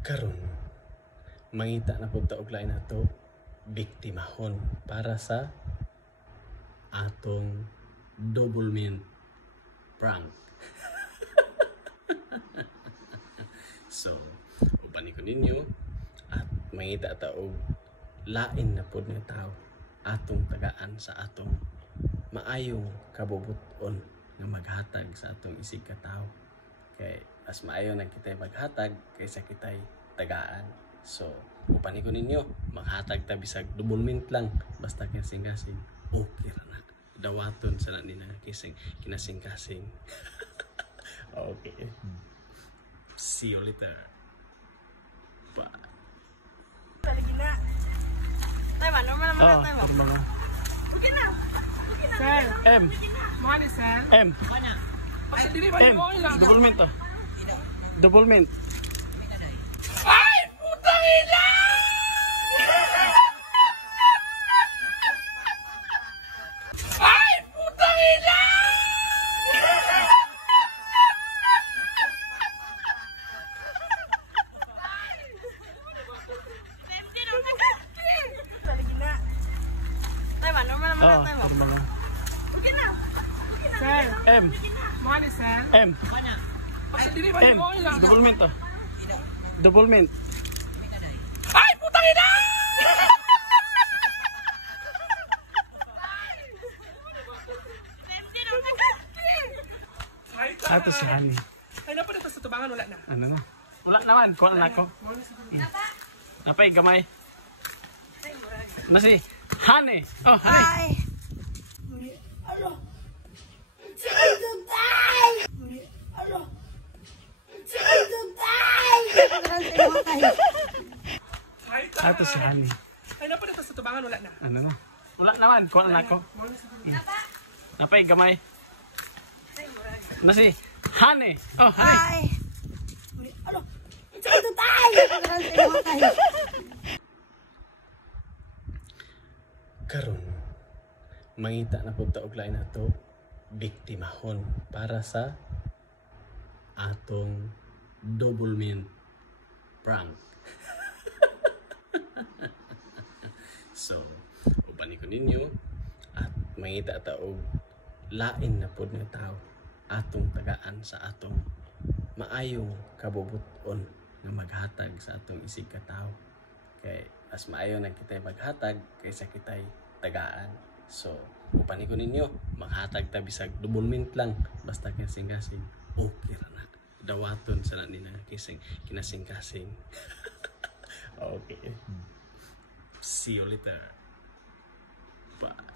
Karon mangita na pud ta og lain nato biktimahon para sa atong double mint prank. So, upani ko ninyo at mangita ta og lain na pud nga tao atong tagaan sa atong maayong kabubuton nga maghatag sa atong isig ka tao. Kay mas maayo na kita'y maghatag kaysa kita'y tagaan. So, upani ko ninyo, maghatag ta bisag double mint lang basta kasing-kasing okay ra na. Dawaton sa na nila kinasing-kasing. Okay. See you later. Bye. Lagi na. Tayo ba? Normal naman tayo ba? Normal na. Okay na. Sir, M. money, sir. M. Kasi dili ba M. mo ilang? Double mint to. Double mint. Ay, putang ina! Ay, putang ina! Lagi na. Tayo ba? Normal naman tayo ba? Normal na. Okay na. Sir, M. money, sir. M. Kasi dili ba M. mo ilang? Double mint to. Double mint. Ay, putang ina! Ay, Ato si Honey. Ay, napunta sa tubangan, wala na. Ano na? Wala naman. Kuha na ako. Napay, gamay. Nasi. Honey. Oh, Honey. Ay, Ato si Honey. Ay, napunta sa tubangan, wala na. Ano na? Wala naman. Kuha na ako. Napay, gamay. Nasi. Honey. Oh, Honey. Karon mangita na pud ta og lain nato biktimahon para sa atong double mint prank. So, upani ko ninyo at mangita ta og lain na pud nga tao atong tagaan sa atong maayong kabubuton nga maghatag sa atong isig ka tao. Kay mas maayo na kita'y maghatag kaysa kita'y tagaan. So, upani ko ninyo, maghatag ta bisag double mint lang basta kasing-kasing okay ra na. Dawaton sa na nila kinasing-kasing. Okay. See you later. Bye.